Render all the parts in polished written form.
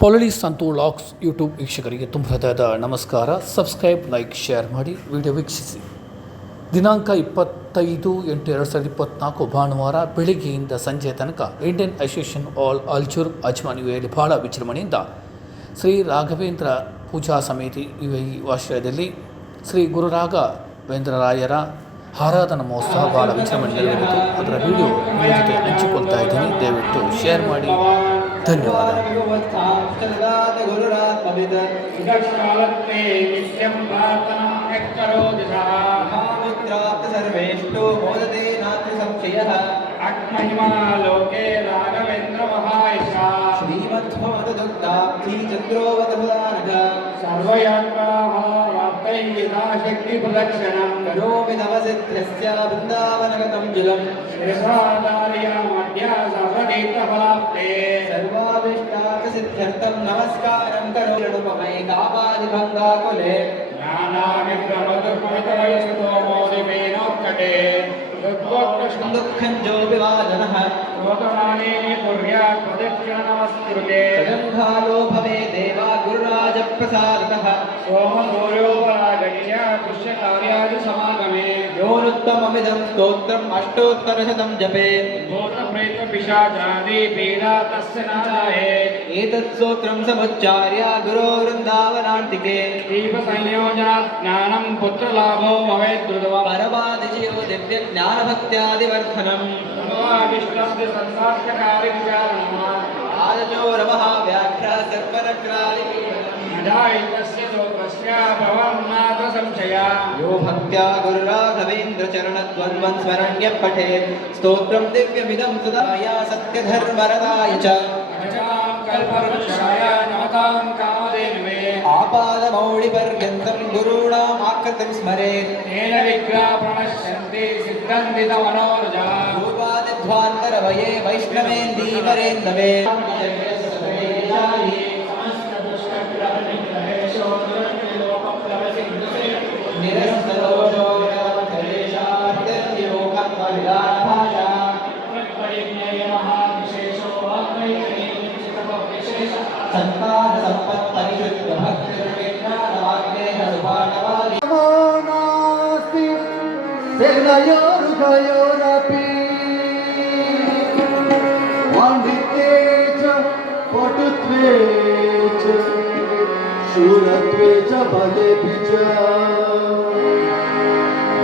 ಪೊಲಳಿ Santu LOX YouTube ವೀಕ್ಷಕರಿಗೆ ತುಂಬ ಹೃದಯದ ನಮಸ್ಕಾರ. ಸಬ್ಸ್ಕ್ರೈಬ್, ಲೈಕ್, ಶೇರ್ ಮಾಡಿ ವಿಡಿಯೋ ವೀಕ್ಷಿಸಿ. ದಿನಾಂಕ 25/8/2024 ಭಾನುವಾರ ಬೆಳಿಗ್ಗೆಯಿಂದ ಸಂಜೆ ತನಕ ಇಂಡಿಯನ್ ಅಸೋಸಿಯೇಷನ್ ಆಲ್ ಅಲ್ಚೂರ್ ಅಜ್ಮಾನಿಯಲ್ಲಿ ಬಹಳ ವಿಜೃಂಭಣೆಯಿಂದ ಶ್ರೀ ರಾಘವೇಂದ್ರ ಪೂಜಾ ಸಮಿತಿ UAE ಆಶ್ರಯದಲ್ಲಿ ಶ್ರೀ ಗುರುರಾಘವೇಂದ್ರರಾಯರ ಆರಾಧನಾ ಮಹೋತ್ಸವ ಬಹಳ ವಿಜೃಂಭಣೆಯಲ್ಲಿ ನಡೆಯಿತು. ಅದರ ವಿಡಿಯೋ ನಿಮ್ಮ ಜೊತೆ ಹಂಚಿಕೊಳ್ತಾ ಇದ್ದೀನಿ. ದಯವಿಟ್ಟು ಶೇರ್ ಮಾಡಿ. ಧನ್ಯವಾದ. लोके राघवेंद्र महायशा श्रीमद्भवदुक्ताब्धी चंद्रोवतफलानघ सर्वयात्रा महावाप्तैर्यथा शक्ति प्रदक्षिणं करोमि नव सिद्ध्यस्य वृन्दावनगतं जलम् शिरसाधारयामद्या सर्वतीर्थफलाप्ते सर्वाभीष्टार्थ सिद्ध्यर्थं नमस्कारं करोमि णुपमैकापादिभङ्गाकुले ज्ञानाविप्रमदुर्मवितरयस्तो मोदिमेनोत्कटे दुःखं जो विवादनः लोकमाने कुर्यात् प्रदक्षिणनमस्कृते सगन्धालो भवे देवा गुरुराजप्रसादतः सोमसूर्योपरागण्य पुष्यकार्यादि समागमे योनुत्तममिदं स्तोत्रम् अष्टोत्तरशतं जपे भूतप्रेतपिशाचादि पीडा तस्य नाशायेत् एतत् स्तोत्रं समुच्चार्य गुरोवृन्दावनान्तिके दीपसंयोजनात् ज्ञानं पुत्रलाभो भवेत् द्रुतम् परमादिशयो दिव्यज्ञानभक्त्यादिवर्धनम् विष्णस्य संसार्थकारिविचारणम् आदचोरमः व्याघ्रः सर्वनक्रालिकीर्णस्य स्तोत्रस्य भवन्नाथ संशया यो भक्त्या गुरुराघवेन्द्रचरणद्वन्द्वन् स्मरण्यः पठेत् स्तोत्रं दिव्यमिदं सदाया सत्यधर्मरदाय च कल्पवृक्षाय नमतां कामधेनवे आपादमौलिपर्यन्तं गुरूणाम् आकृतिं स्मरेत् तेन विग्रहा प्रणश्यन्ति सिद्धन्ति मनोरजा पूर्वादिध्वान्तरवये वैष्णवेन्दीवरेन्दवे निरस्तदोषो निरन्तरेशार्योगत्वविदानभाषा संतान संपत् परिशुद्ध भक्ति ज्ञानवाग्नेहसुभाषवादी नास्ति सेनयोरुभयोरपि पाण्डित्ये च पटुत्वे च शूरत्वे च बलेऽपि च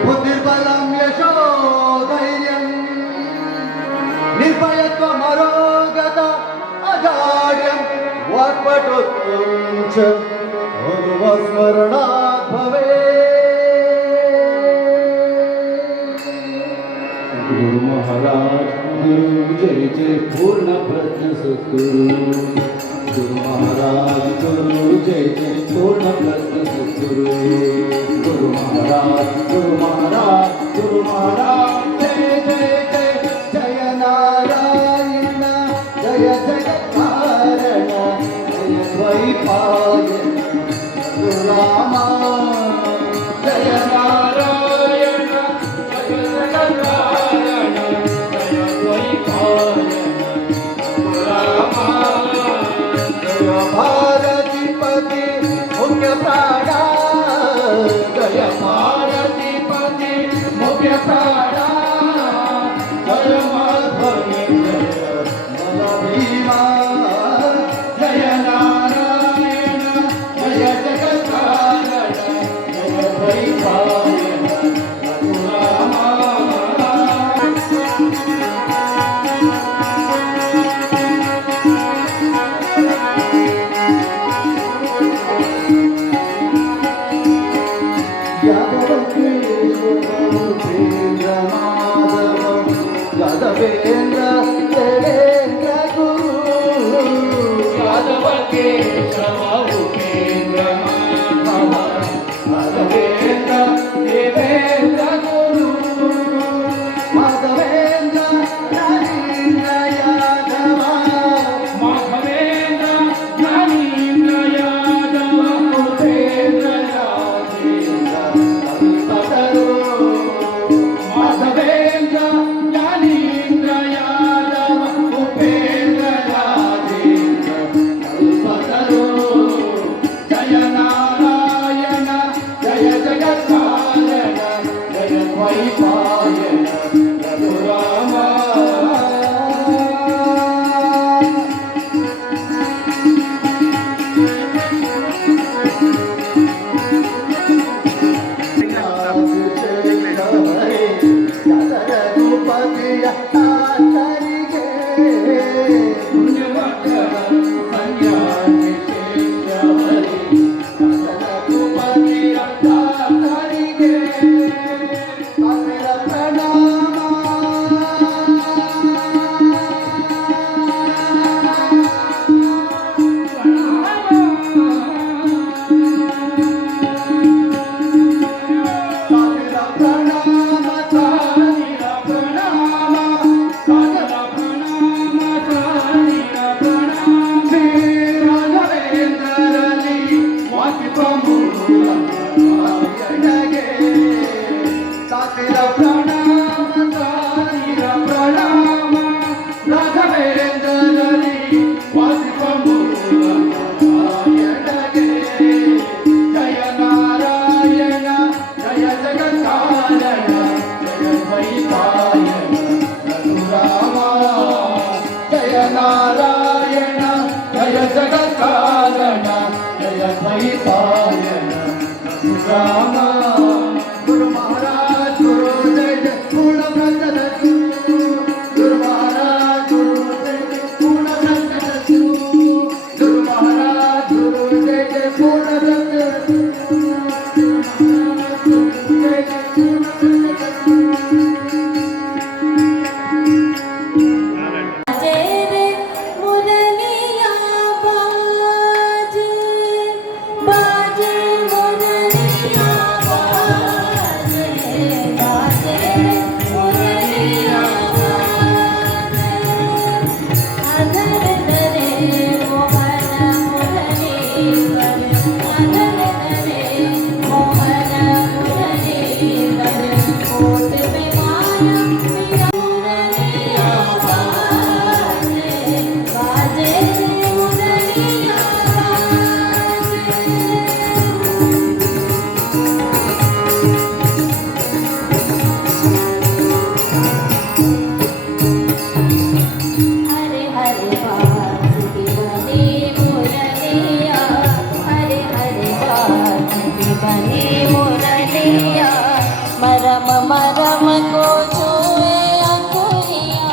बुद्धिर्बलं यशो धैर्यं निर्भयत्वमरोगता अजाड्यं वाक्पटुत्वं च भगवत्स्मरणात् भवेत्। गुरु महाराज गुरु जय जय पूर्ण प्रज्ञ सद्गुरु गुरु महाराज गुरु जय जय पूर्ण प्रज्ञ सद्गुरु गुरु महाराज गुरु महाराज गुरु महाराज जय जय जय जय नारायण जय जगत्कारण जय द्वैपायन रामा जय नारायण जय जगत्कारण जय द्वैपायन रामा जय भारतीपति मुख्य प्राणा जय भारतीपति मुख्य प्राणा जय माधवी जय भीमा जय नारायण जय जगत्कारण जय द्वैपायन रामा यादवेन्द्र देवेन्द्र गुरु यादव के उपेन्द्र यादवेन्द्र देवेन्द्र गुरु माधवेन्द्र ज्ञानीन्द्र यादव माधवेन्द्र ज्ञानीन्द्र यादव उपेन्द्र राजेन्द्र माधवेन्द्र ज्ञानीन्द्र यादव उपेन्द्र राजेन्द्र जगत्कारण जय परिपालन राम गुरु महाराज गुरु जय जय पूर्ण ब्रह्म गुरु महाराज गुरु जय जय पूर्ण ब्रह्म गुरु महाराज गुरु जय जय पूर्ण ब्रह्म मरम मरम को छुए अंकुरिया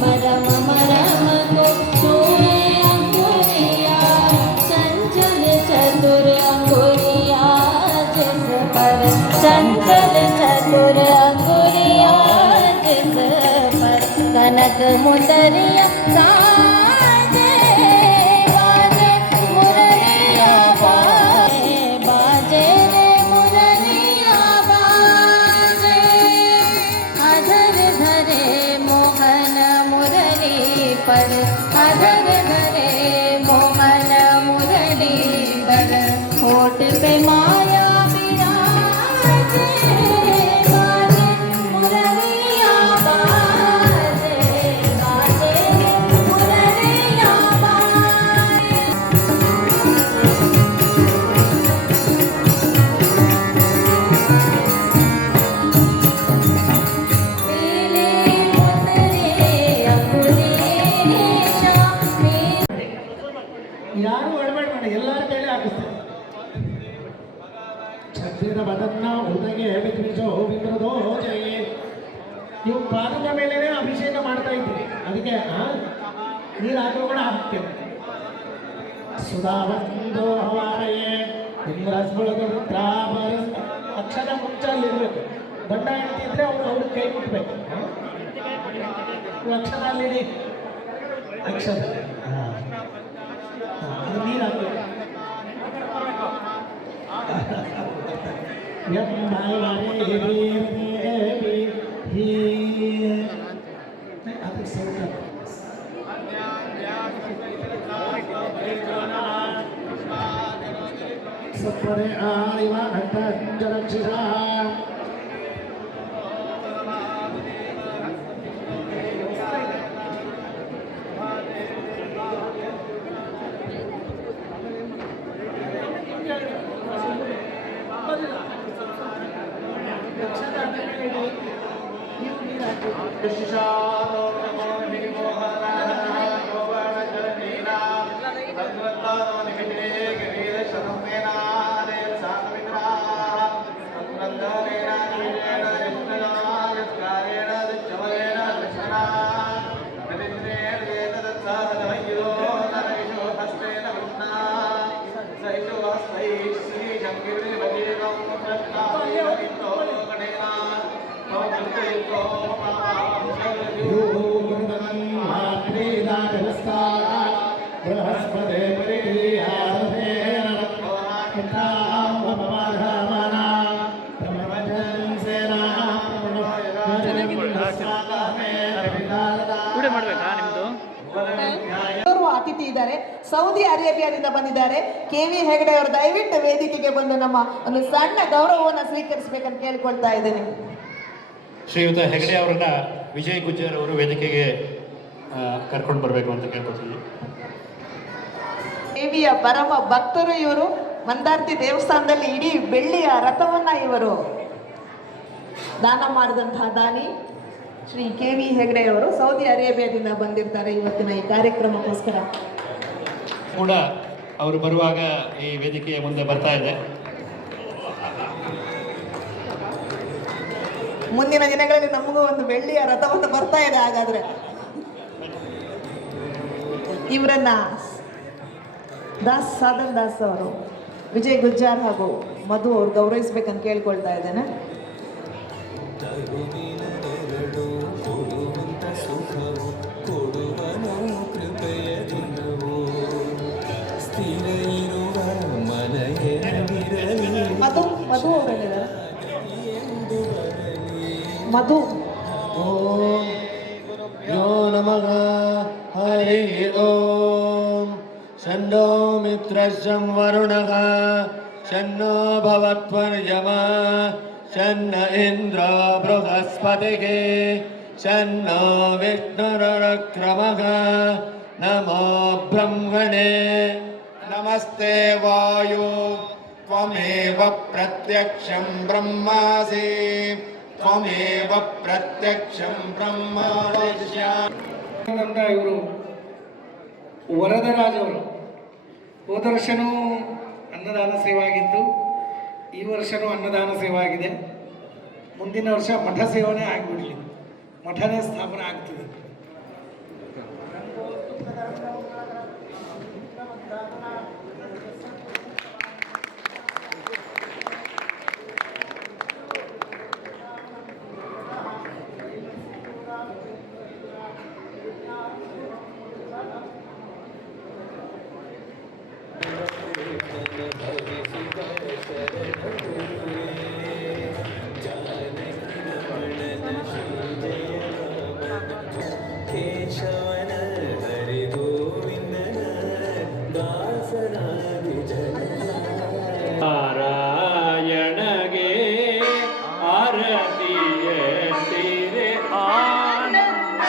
मरम मरम को छुए अंकुरिया चंचल चतुर अंकुरिया जिस पर चंचल चतुर अंकुरिया जिस पर कनक मुंदरिया साजे बाजे मुरलिया बाजे बाजे रे मुरलिया बाजे अधर धरे मोहन मुरली पर अधर धरे मोहन मुरली पर होठ पे माया विराजे बाजे मुरलिया बाजे बाजे मुरलिया बाजे पीले उतरे अंकुरेशा ಯಾರು ಅಡಬೇಡ ಮಾಡಿ ಎಲ್ಲರ ಕೈಲಿ ಹಾಕಿಸ್ತಾರೆ ಛತ್ತಿರ ಬದನ್ನ ಉದಗೆ ಬಿದ್ರಿಸೋ ವಿಮೃದೋ ಜಯೇ ನೀವು ಪಾದದ ಮೇಲೆನೇ ಅಭಿಷೇಕ ಮಾಡ್ತಾ ಇದ್ದೀರಿ ಅದಕ್ಕೆ ನೀರು ಹಾಕೋ ಕೂಡ ಹಾಕ್ತೇವೆ ಸುಧಾವಂದೋ ಹವಾರಯೇ ಇಂದ್ರಸ್ಬಳಗ ರುದ್ರಾಭರ ಅಕ್ಷರ ಮುಂಚಲ್ಲಿರ್ಬೇಕು ದಂಡ ಹೇಳ್ತಿದ್ರೆ ಅವ್ರಿಗೆ ಕೈ ಮುಟ್ಬೇಕು ಅಕ್ಷರ ಅಲ್ಲಿಡಿ ಅಕ್ಷರ ಅದು ನೀರು ಹಾಕಬೇಕು ಸತ್ವರೇ ಆದಿವ ಅಟ್ಟಂಜರಕ್ಷಿಷ ಬೃಹಸ್ಪತಿ ಅತಿಥಿ ಇದ್ದಾರೆ, ಸೌದಿ ಅರೇಬಿಯಾದಿಂದ ಬಂದಿದ್ದಾರೆ. ಕೆ.ವಿ. ಹೆಗಡೆ ಅವರು ದಯವಿಟ್ಟು ವೇದಿಕೆಗೆ ಬಂದು ನಮ್ಮ ಒಂದು ಸಣ್ಣ ಗೌರವವನ್ನು ಸ್ವೀಕರಿಸಬೇಕಂತ ಕೇಳ್ಕೊಳ್ತಾ ಇದ್ದೇನೆ. ಶ್ರೀಯುತ ಹೆಗಡೆ ಅವರನ್ನ ವಿಜಯ್ ಗುಜ್ಜರ್ ಅವರು ವೇದಿಕೆಗೆ ಕರ್ಕೊಂಡು ಬರಬೇಕು ಅಂತ ಕೇಳ್ಕೊಳ್ತೀನಿ. ದೇವಿಯ ಪರಮ ಭಕ್ತರು ಇವರು. ಮಂದಾರ್ತಿ ದೇವಸ್ಥಾನದಲ್ಲಿ ಇಡೀ ಬೆಳ್ಳಿಯ ರಥವನ್ನ ಇವರು ದಾನ ಮಾಡಿದಂತಹ ದಾನಿ ಶ್ರೀ ಕೆ.ವಿ. ಹೆಗಡೆ ಅವರು ಸೌದಿ ಅರೇಬಿಯಾದಿಂದ ಬಂದಿರ್ತಾರೆ ಇವತ್ತಿನ ಈ ಕಾರ್ಯಕ್ರಮಕ್ಕೋಸ್ಕರ. ಕೂಡ ಅವರು ಬರುವಾಗ ಈ ವೇದಿಕೆಯ ಮುಂದೆ ಬರ್ತಾ ಇದೆ. ಮುಂದಿನ ದಿನಗಳಲ್ಲಿ ನಮಗೂ ಒಂದು ಬೆಳ್ಳಿಯ ರಥವನ್ನು ಬರ್ತಾ ಇದೆ. ಹಾಗಾದ್ರೆ ಇವರನ್ನ ಸಾಧನ್ ದಾಸ್ ಅವರು, ವಿಜಯ್ ಗುಜ್ಜಾರ್ ಹಾಗೂ ಮಧು ಅವರು ಗೌರವಿಸ್ಬೇಕಂತ ಕೇಳ್ಕೊಳ್ತಾ ಇದ್ದೇನೆ. ಮಧು ಅವರೇನಿದ್ದಾರೆ? ಮಧು ಓಂ ಯೋ ನಮಃ ಹರಿ ಓಂ ಷಣ್ಣೋ ಮಿತ್ರಶ್ಚಂ ವರುಣಃ ಷಣ್ಣೋ ಭವತ್ವರ್ಯಮಾ ಷಣ್ಣ ಇಂದ್ರೋ ಬೃಹಸ್ಪತಿಃ ಷಣ್ಣೋ ವಿಷ್ಣುರುಕ್ರಮಃ ನಮೋ ಬ್ರಹ್ಮಣೇ. ನಮಸ್ತೆ ವಾಯು ತ್ವಮೇವ ಪ್ರತ್ಯಕ್ಷಂ ಬ್ರಹ್ಮಾಸಿ ತ್ವಮೇವ ಪ್ರತ್ಯಕ್ಷಂ ಬ್ರಹ್ಮ ವಕ್ಷ್ಯಾಮಿ. ಅಂತ ಇವರು ವರದರಾಜ್ ಅವರು ಹೋದ ವರ್ಷನೂ ಅನ್ನದಾನ ಸೇವೆ ಆಗಿತ್ತು, ಈ ವರ್ಷನೂ ಅನ್ನದಾನ ಸೇವೆ ಆಗಿದೆ. ಮುಂದಿನ ವರ್ಷ ಮಠ ಸೇವನೆ ಆಗಿಬಿಡಲಿ, ಮಠನೇ ಸ್ಥಾಪನೆ ಆಗ್ತದೆ. ನಾರಾಯಣಗೆ ಆರತಿಯ ತೀರೆ ಆನಂದ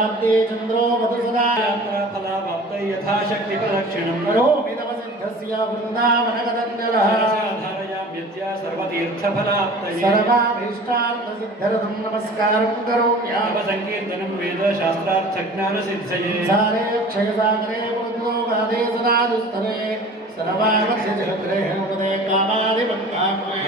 फलाब्दे चन्द्रो वधु सदा फलावाप्तये यथाशक्ति प्रदक्षिणं करोमि तव सिद्धस्य वृन्दावनगदण्डलः धारयाम्यद्या सर्वतीर्थफलाप्तये सर्वाभीष्टार्थसिद्ध्यर्थं नमस्कारं करोम्यहम् संकीर्तनं वेद शास्त्रार्थज्ञानसिद्धये सारे क्षयसागरे पुरुषोगादे सदा दुस्तरे सर्वावश्यजगत्रे उपदे कामादिबन्धात्मे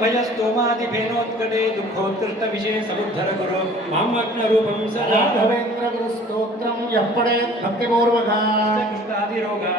भयस्तोमादिफेनोत्कटे दुःखोत्कृष्टविषये समुद्धर गुरु मामग्नरूपं सदा राघवेन्द्र गुरुस्तोत्रं यः पठेत् भक्तिपूर्वकः कृष्णादिरोगा